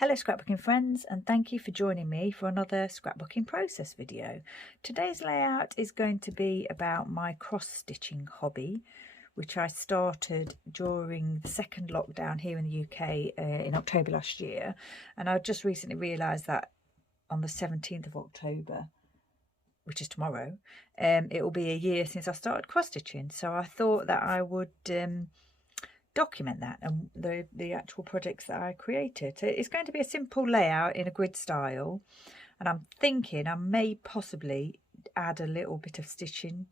Hello scrapbooking friends, and thank you for joining me for another scrapbooking process video. Today's layout is going to be about my cross-stitching hobby, which I started during the second lockdown here in the UK in October last year, and I just recently realised that on the 17th of October, which is tomorrow, it will be a year since I started cross-stitching, so I thought that I would document that and the actual projects that I created. So it's going to be a simple layout in a grid style, and I'm thinking I may possibly add a little bit of stitching,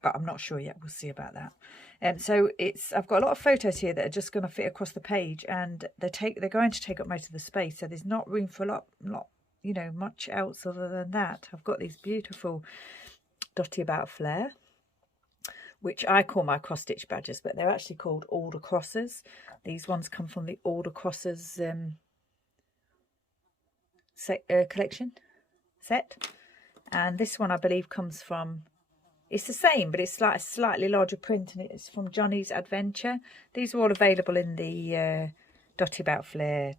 but I'm not sure yet. We'll see about that. So I've got a lot of photos here that are just going to fit across the page, and they're going to take up most of the space, so there's not room for a lot much else other than that. I've got these beautiful dotty about flair, which I call my cross stitch badges, but they're actually called Alder Crosses. These ones come from the Alder Crosses collection set, and this one I believe comes from, it's the same but it's like a slightly larger print, and it's from Johnny's Adventure. These are all available in the Dotty About Flair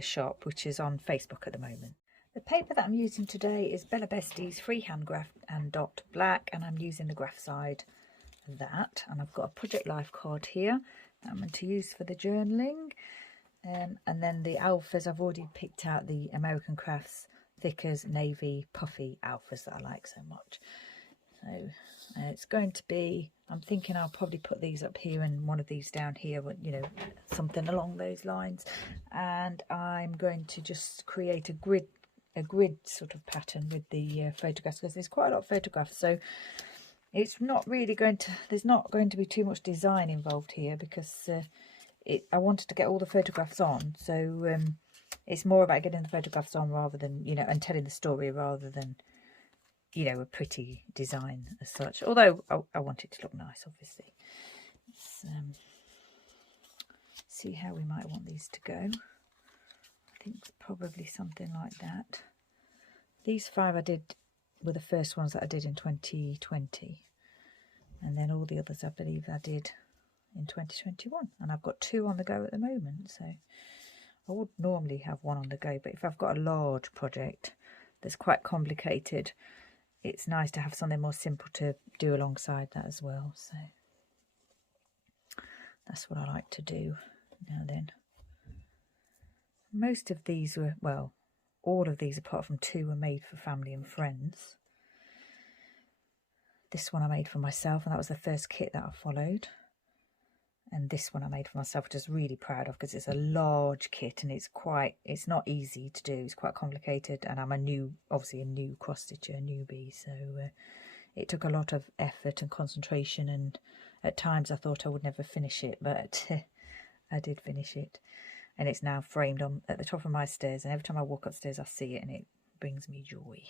shop, which is on Facebook at the moment. The paper that I'm using today is Bella Bestie's Freehand Graph and Dot Black, and I'm using the graph side of that. And I've got a Project Life card here that I'm going to use for the journaling. And then the alphas, I've already picked out the American Crafts Thickers Navy Puffy alphas that I like so much. So it's going to be, I'm thinking I'll probably put these up here and one of these down here, something along those lines. And I'm going to just create a grid sort of pattern with the photographs, because there's quite a lot of photographs, so it's not really there's not going to be too much design involved here, because I wanted to get all the photographs on, so it's more about getting the photographs on rather than, and telling the story rather than, a pretty design as such, although I want it to look nice, obviously. Let's see how we might want these to go. I think it's probably something like that. These 5 I did were the first ones that I did in 2020, and then all the others I believe I did in 2021, and I've got 2 on the go at the moment. So I would normally have 1 on the go, but if I've got a large project that's quite complicated, it's nice to have something more simple to do alongside that as well. So that's what I like to do now then. Most of these were, well, all of these apart from 2 were made for family and friends. This one I made for myself, and that was the first kit that I followed. And this one I made for myself, which I was really proud of, because it's a large kit and it's not easy to do. It's quite complicated, and I'm obviously a new cross stitcher, a newbie, so it took a lot of effort and concentration, and at times I thought I would never finish it, but I did finish it. And it's now framed on at the top of my stairs, and every time I walk upstairs I see it, and it brings me joy.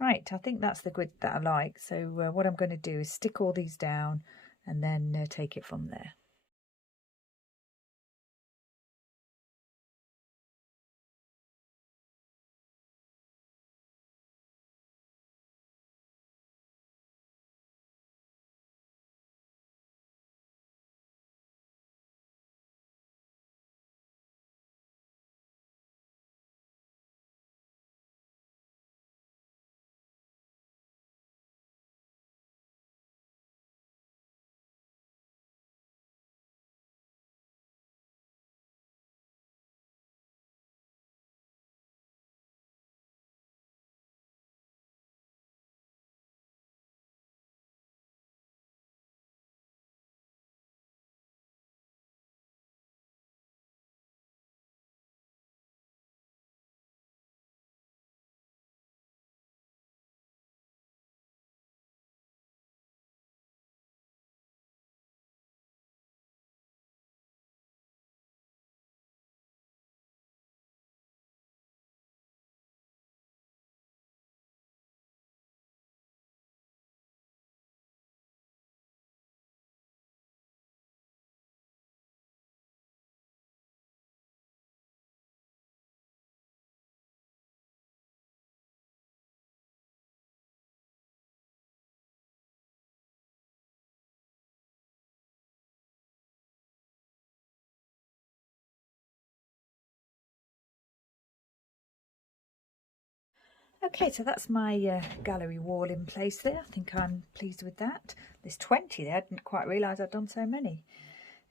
Right, I think that's the grid that I like. So what I'm going to do is stick all these down and then take it from there. Okay, so that's my gallery wall in place there. I think I'm pleased with that. There's 20 there. I didn't quite realise I'd done so many.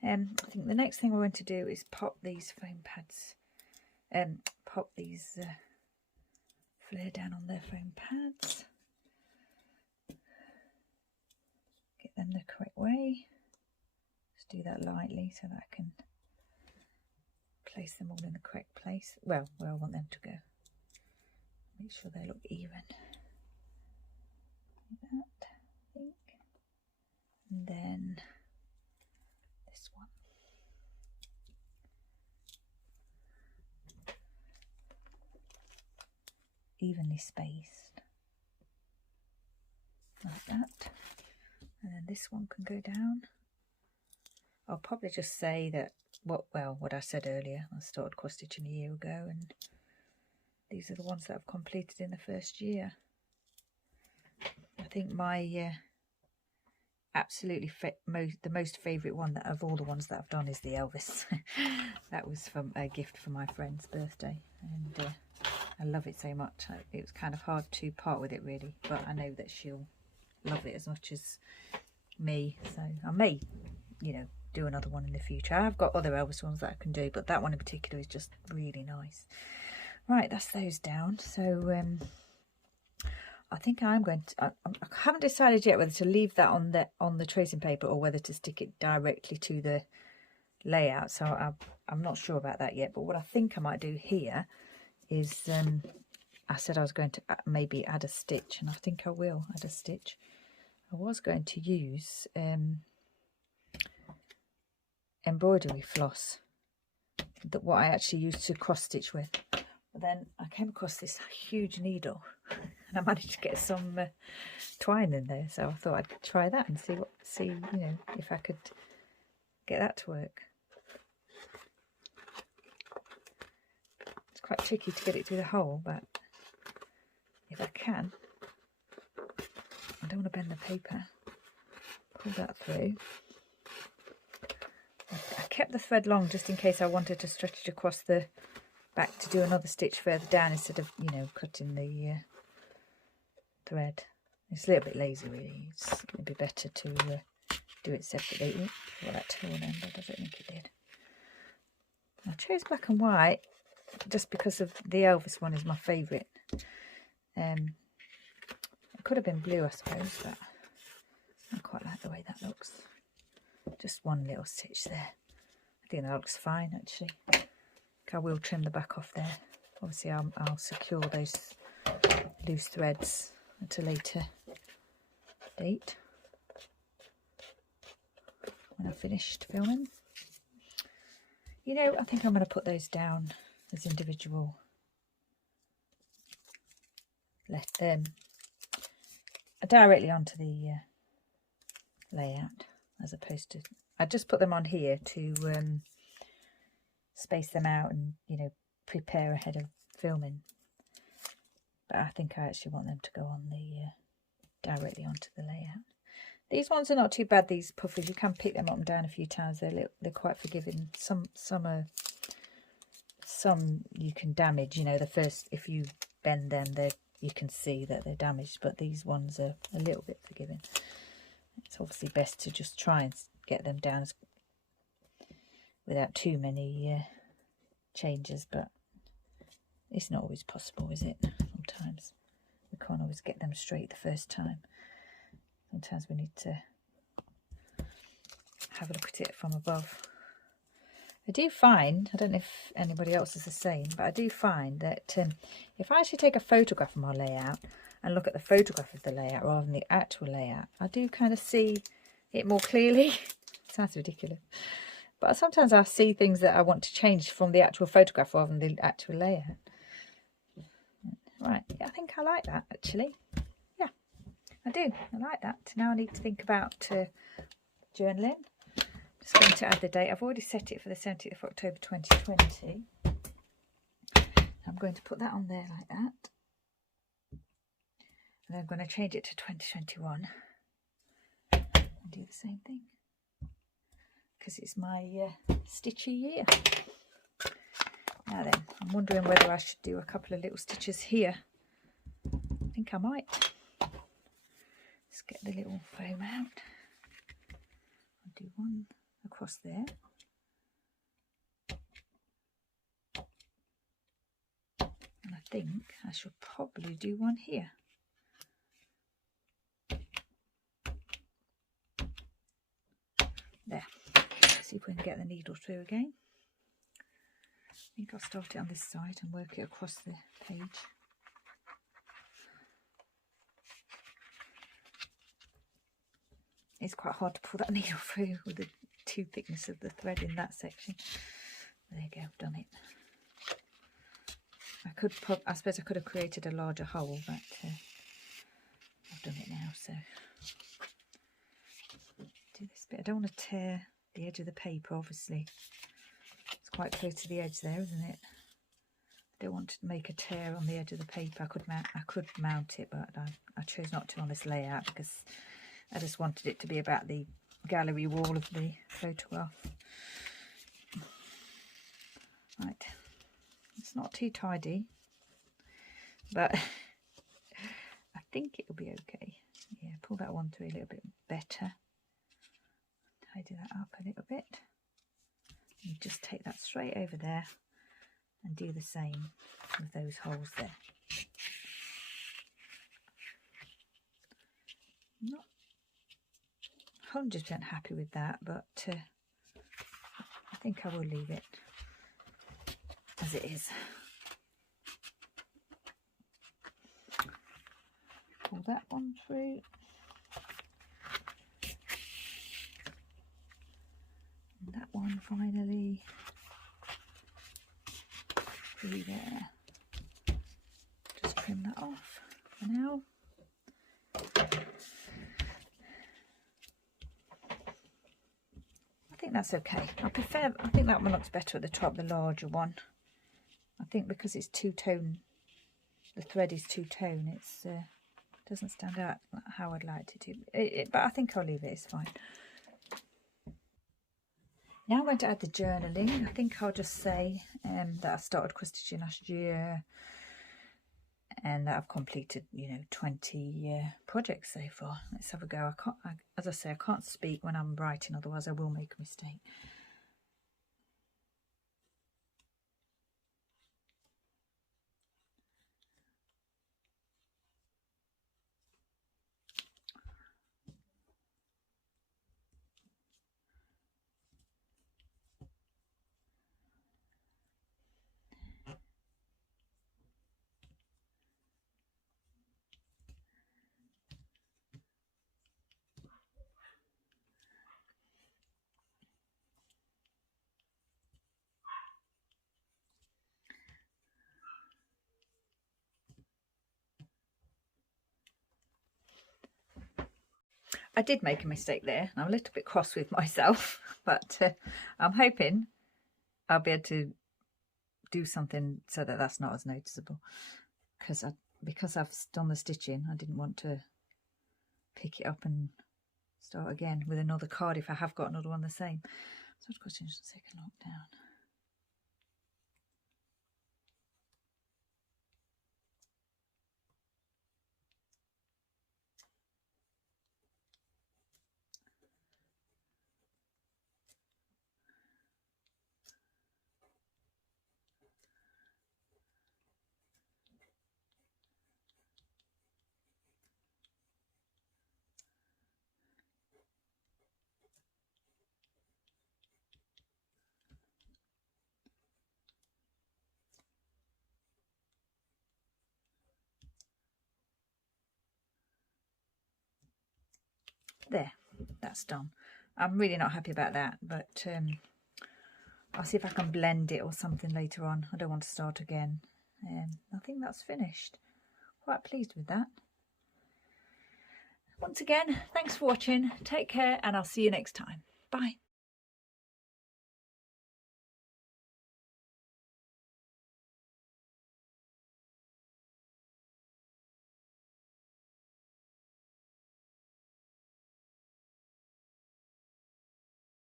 I think the next thing we're going to do is pop these foam pads, pop these flare down on their foam pads. Get them the correct way. Just do that lightly so that I can place them all in the correct place. Well, where I want them to go. Make sure they look even. Like that, I think. And then this one. Evenly spaced. Like that. And then this one can go down. I'll probably just say that what I said earlier. I started cross stitching a year ago, and these are the ones that I've completed in the first year. I think my absolutely the most favourite one that of all the ones that I've done is the Elvis. That was from a gift for my friend's birthday, and I love it so much. It was kind of hard to part with it really, but I know that she'll love it as much as me, so I may, you know, do another one in the future. I've got other Elvis ones that I can do, but that one in particular is just really nice. Right, that's those down. So I think I'm going to, I haven't decided yet whether to leave that on the tracing paper or whether to stick it directly to the layout. So I'm not sure about that yet, but what I think I might do here is, I said I was going to maybe add a stitch, and I think I will add a stitch. I was going to use embroidery floss, that what I actually used to cross stitch with, but then I came across this huge needle and I managed to get some twine in there, so I thought I'd try that and see you know, if I could get that to work. It's quite tricky to get it through the hole, but if I can, I don't want to bend the paper. Pull that through. I kept the thread long just in case I wanted to stretch it across the back to do another stitch further down instead of, you know, cutting the thread. It's a little bit lazy really. It'd be better to do it separately. Oops, well, that torn end, I don't think it did. I chose black and white just because of the Elvis one is my favourite. It could have been blue, I suppose, but I quite like the way that looks. Just one little stitch there. I think that looks fine actually. I will trim the back off there. Obviously I'll secure those loose threads at a later date when I've finished filming. You know, I think I'm going to put those down as individual directly onto the layout, as opposed to, I just put them on here to space them out and, you know, prepare ahead of filming. But I think I actually want them to go on the directly onto the layout. These ones are not too bad, these puffers. You can pick them up and down a few times. They're quite forgiving. Some you can damage, you know, the first, if you bend them, you can see that they're damaged, but these ones are a little bit forgiving. It's obviously best to just try and get them down without too many changes, but it's not always possible, is it? Sometimes we can't always get them straight the first time. Sometimes we need to have a look at it from above. I do find, I don't know if anybody else is the same, but I do find that if I actually take a photograph of my layout and look at the photograph of the layout rather than the actual layout, I do kind of see it more clearly. Sounds ridiculous, but sometimes I see things that I want to change from the actual photograph rather than the actual layout. Right, yeah, I think I like that actually. Yeah, I do. I like that. Now I need to think about journaling. Just going to add the date. I've already set it for the 17th of October 2020. I'm going to put that on there like that. And I'm going to change it to 2021 and do the same thing because it's my stitchy year. Now then, I'm wondering whether I should do a couple of little stitches here think I might. Let's get the little foam out. I'll do one across there. And I think I should probably do one here. There. See if we can get the needle through again. I think I'll start it on this side and work it across the page. It's quite hard to pull that needle through with the two thickness of the thread in that section. There you go, I've done it. I suppose I could have created a larger hole, but I've done it now. So do this bit. I don't want to tear the edge of the paper, obviously. It's quite close to the edge there, isn't it? I don't want to make a tear on the edge of the paper. I could mount it, but I chose not to on this layout because I just wanted it to be about the gallery wall of the photograph. Right, it's not too tidy, but I think it'll be okay. Yeah, pull that one through a little bit better. Tidy that up a little bit. You just take that straight over there and do the same with those holes there. Not 100% happy with that, but I think I will leave it as it is. Pull that one through. And that one finally through there. Just trim that off for now. I think that's okay. I think that one looks better at the top, the larger one. I think because it's two-tone, the thread is two-tone, it's doesn't stand out how I'd like it to. But I think I'll leave it, it's fine. Now I'm going to add the journaling. I think I'll just say that I started cross-stitching last year and that I've completed, 20 projects so far. Let's have a go. As I say, I can't speak when I'm writing, otherwise I will make a mistake. I did make a mistake there. I'm a little bit cross with myself, but I'm hoping I'll be able to do something so that that's not as noticeable. Because I've done the stitching, I didn't want to pick it up and start again with another card if I have got another one the same. So I've got to take a look down. There, that's done. I'm really not happy about that, but I'll see if I can blend it or something later on. I don't want to start again. I think that's finished. Quite pleased with that. Once again, thanks for watching. Take care and I'll see you next time. Bye.